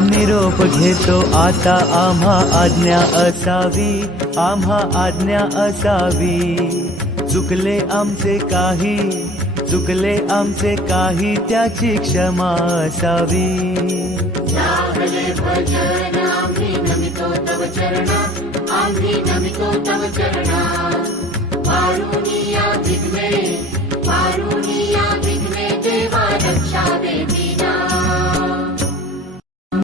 निरोप घेतो आता आम्हा आज्ञा असावी आम्हा आज्ञा असावी. चुकले आमचे काही चुकले आमचे काही त्याची क्षमा असावी. आम्ही नमितो तव चरणा आम्ही नमितो तव चरणा.